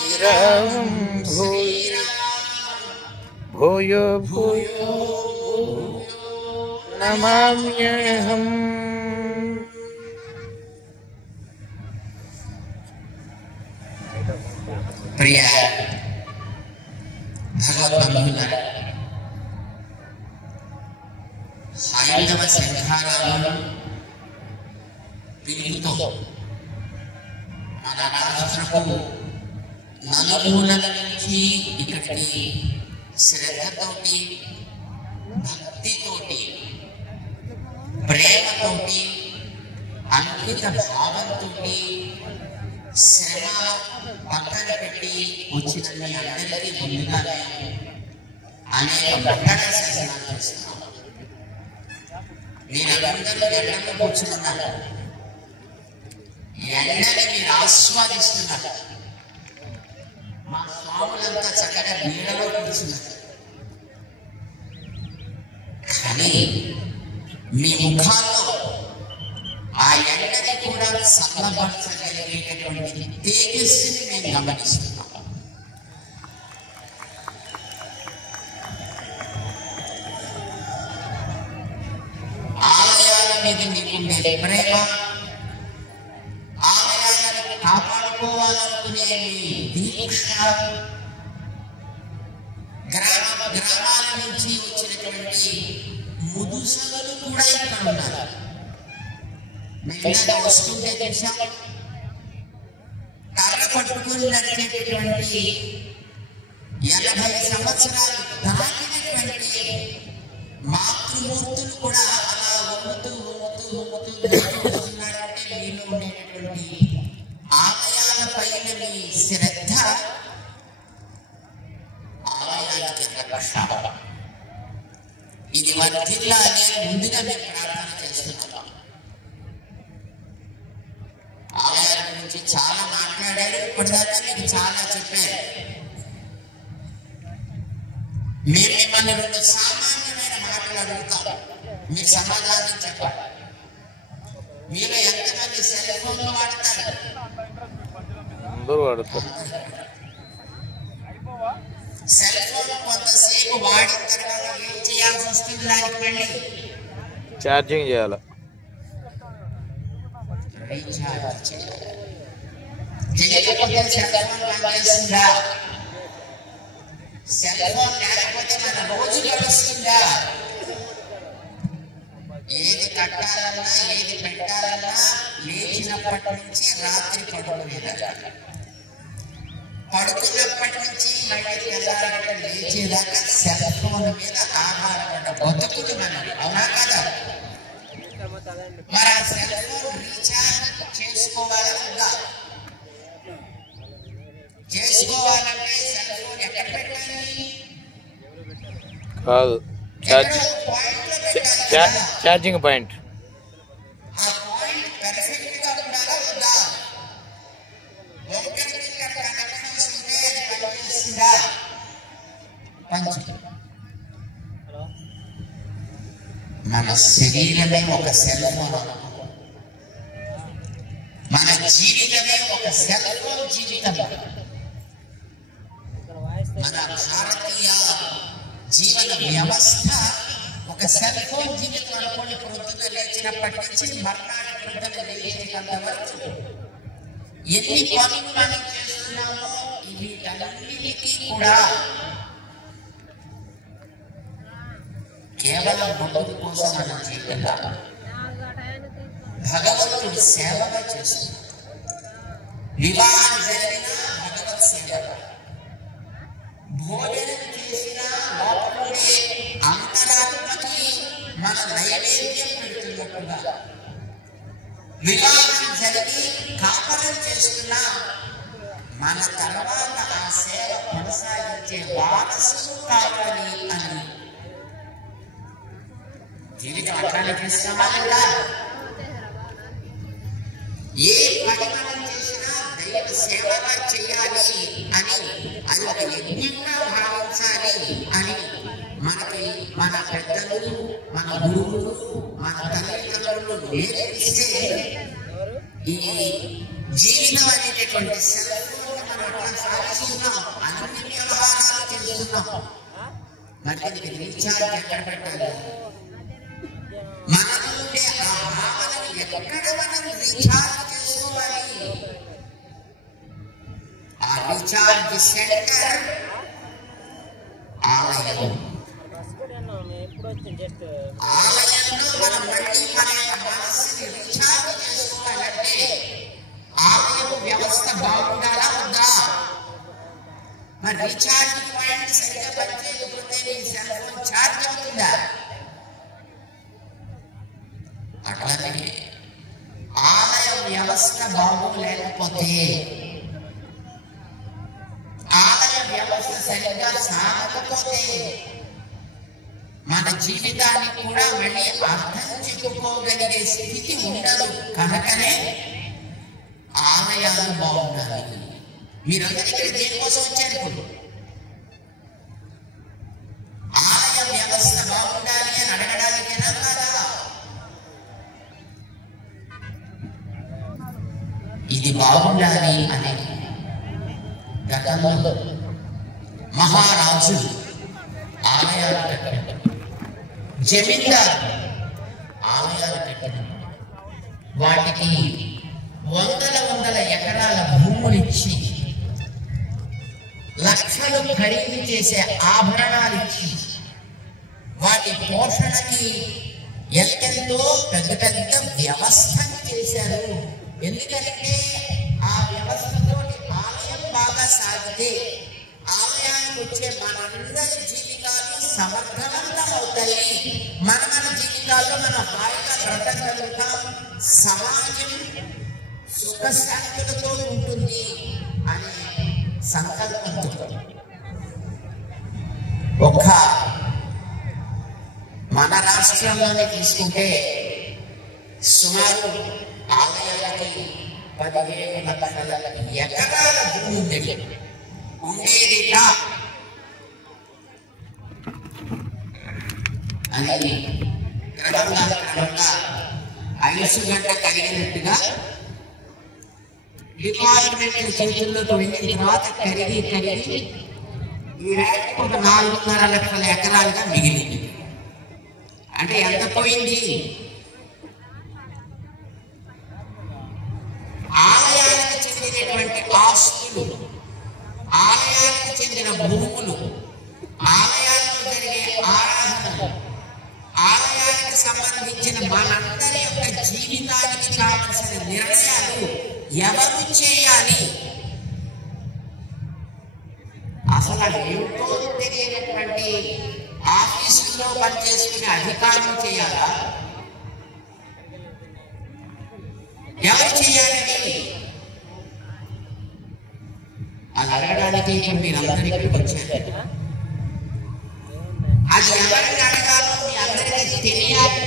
విరామం భూయో భూయో నమామ్యహం. ప్రియ భగవద్బంధువులారా, హైందవ శంఖారావం పిలుపుతో మన రాష్ట్రపు నలుమూలల నుంచి ఇక్కడికి శ్రద్ధతోటి, భక్తితోటి, ప్రేమతోటి, అంకిత భావంతోటి, శ్రమ పక్కన పెట్టి వచ్చిన మీ అందరికీ ముందుగా అనేక మండల శాసనాలు చేస్తున్నాం. మీరందరూ ఎండలో కూర్చున్నారు, ఎండని మీరు ఆస్వాదిస్తున్నారు. మా స్వాములంతా చక్కగా నీడలో కూర్చున్నారు. కానీ మీ ముఖాల్లో ఆ ఎండని కూడా చల్లబరచగలిగేటటువంటి తేజస్సుని మేము గమనిస్తున్నాం. ఆలయాల మీద మీకుండే ప్రేమ, ఆలయాలను కాపాడుకోవాలనుకునే మీ దీక్ష, గ్రామాల నుంచి వచ్చినటువంటి ముదుసలు కూడా ఇక్కడ ఉన్నారు. మేము వస్తుంటే చూసాం, కర్ర పట్టుకుని నడిచేటటువంటి 80 సంవత్సరాలు దాటినటువంటి మాతృమూర్తులు కూడా అలా వంగుతూ వస్తున్నారంటే మీలో ఉండేటటువంటి ఆలయాల పైన మీ శ్రద్ధ ఆలయాలకి రక్ష. ఇది వర్ధిల్లాలి ముందుగా మేము ప్రార్థన చేస్తున్నాం. ఆలయాల గురించి చాలా మాట్లాడారు, ఇప్పటిదాకా మీకు చాలా చెప్పారు. మేము మిమ్మల్ని 2 సామాన్యమైన మాటలు అడుగుతాం, మీరు సమాధానం చెప్పాలి. మీరు ఎంతమంది సెల్ ఫోన్ వాడతారు? అందరూ వాడతారు. సెల్ ఫోన్ కొంతసేపు వాడిన తర్వాత ఏం చేయాల్సి వస్తుంది? దానికి మళ్ళీ ఛార్జింగ్ చేయాలి, రీఛార్జ్ చేయాలి. చేయకపోతే సెల్ ఫోన్ పనిచేస్తుందా? సెల్ ఫోన్ లేకపోతే మన రోజు గడుస్తుందా? ఏది కట్టాలన్నా, ఏది పెట్టాలన్నా లేచినప్పటి నుంచి రాత్రి పడుకునేదాకా, పడుకున్నప్పటి నుంచి మళ్ళీ తెల్లారగట్ట లేచేదాకా సెల్ ఫోన్ మీద ఆధారపడ్డ బతుకులు మనవి, అవునా కదా? మరి ఆ సెల్ ఫోన్ రీఛార్జ్ చేసుకోవాలన్నా, చేసుకోవాలంటే సెల్ ఫోన్ ఎక్కడ పెట్టాలి? కాదు, ఛార్జింగ్ పాయింట్. ఆ పాయింట్ పర్ఫెక్ట్ గా ఉండాలా వద్దా? మన శరీరమే ఒక సెల్ ఫోన్, మన జీవితమే ఒక సెల్ ఫోన్ జీవితం. మన భారతీయ జీవన వ్యవస్థ ఒక సెల్ ఫోన్ జీవితం అనుకోండి. ప్రొద్దున లేచినప్పటి నుంచి మర్నాడు ప్రొద్దున లేచేంత వరకు ఎన్ని పనులు మనం చేస్తున్నామో వీటన్నిటికీ కూడా కేవలం భక్తుల కోసం మనం చేయకుండా భగవంతుడి సేవగా చేస్తున్నాం. వివాహం జరిగినా భగవత్ సేవ, భోజనం చేసినా లోపలే అంతరాత్మకి మన నైవేద్యం పెడుతున్నట్టుగా, వివాహం జరిగి కాపరం చేస్తున్నా మన తర్వాత ఆ సేవ కొనసాగించే వారసులు కావాలి అని జీవితం అట్లానే చేస్తామా లేదా? ఏ పని మనం చేసినా దైవ సేవగా చేయాలి అని, అది ఒక యజ్ఞంగా భావించాలి అని మనకి మన పెద్దలు, మన గురువులు, మన తల్లిదండ్రులు నేర్పిస్తే ఈ జీవితం అనేటటువంటి సెల్ ఫోన్ మనం అట్లా సాగిస్తున్నాం, అన్ని వ్యవహారాలు చేస్తున్నాం. మరి దీనికి రీఛార్జ్ ఎక్కడ పెట్టాలి? మనలో ఉండే ఆ భావనని ఎక్కడ మనం రీఛార్జ్ చేసుకోవాలి? ఆ రీఛార్జ్ సెంటర్ ఆలయం. ఆలయంలో మనం మళ్ళీ మన మనస్సుని రీఛార్జ్ చేసుకోవాలంటే ఆలయం వ్యవస్థ బాగుండాలా వద్దా? మరి రీఛార్జ్ పాయింట్ సరిగ్గా పనిచేయకపోతే మీ సెల్ ఫోన్ ఛార్జ్ అవుతుందా? అట్లానే ఆలయ వ్యవస్థ బాగోలేకపోతే, ఆలయ వ్యవస్థ సరిగ్గా సాగకపోతే మన జీవితాన్ని కూడా మళ్ళీ అర్థం చెప్పుకోగలిగే స్థితి ఉండదు. కనుకనే ఆలయాలు బాగుండాలి. మీరందరూ ఇక్కడ దేనికోసం వచ్చారు? ఇప్పుడు ఆలయ వ్యవస్థ బాగుండాలి అని అడగడానికేనా కాదా? ఇది బాగుండాలి అని గతంలో మహారాజులు ఆలయాలు కట్టారు, జమీందారు ఆలయాలు కట్టారు. వాటికి వందల ఎకరాల భూములిచ్చి, లక్షలు ఖరీదు చేసే ఆభరణాలు ఇచ్చి, వాటి పోషణకి ఎంతెంతో పెద్ద వ్యవస్థను చేశారు. ఎందుకంటే ఆ వ్యవస్థతో ఆలయం బాగా సాగితే ఆలయానికి వచ్చే మనందరి జీవితాలు సమర్థవంతం అవుతాయి. మన జీవితాల్లో మనం హాయిగా బ్రతకగలుగుతాం, సమాజం సుఖశాంతులతో ఉంటుంది అనే సంకల్పంతో ఒక్క మన రాష్ట్రంలోనే తీసుకుంటే సుమారు ఆలయాలకి 15 లక్షల ఎకరాల భూమి ఉండేది. అది క్రమంగా ఐసుగడ్డ కరిగినట్టుగా డిపార్ట్మెంట్ చేతుల్లోకి వెళ్ళిన తర్వాత కరిగి ఈ రేటు ఒక 4.5 లక్షల ఎకరాలుగా మిగిలింది. అంటే ఎంత పోయింది? ఆలయాలకు చెందినటువంటి ఆస్తులు, ఆలయాలకు చెందిన భూములు, ఆలయాల్లో జరిగే ఆరాధనలు, ఆలయాలకు సంబంధించిన మనందరి యొక్క జీవితానికి కావలసిన నిర్ణయాలు ఎవరు చేయాలి? అసలు ఏమిటో తెలియనటువంటి ఆఫీసుల్లో పనిచేసుకునే అధికారులు చేయాలా? ఎవరు చేయాలని అది అడగడానికి మీరందరూ ఇక్కడికి వచ్చారు. అది ఎవరిని అడగాలో మీ అందరికీ తెలియాలి.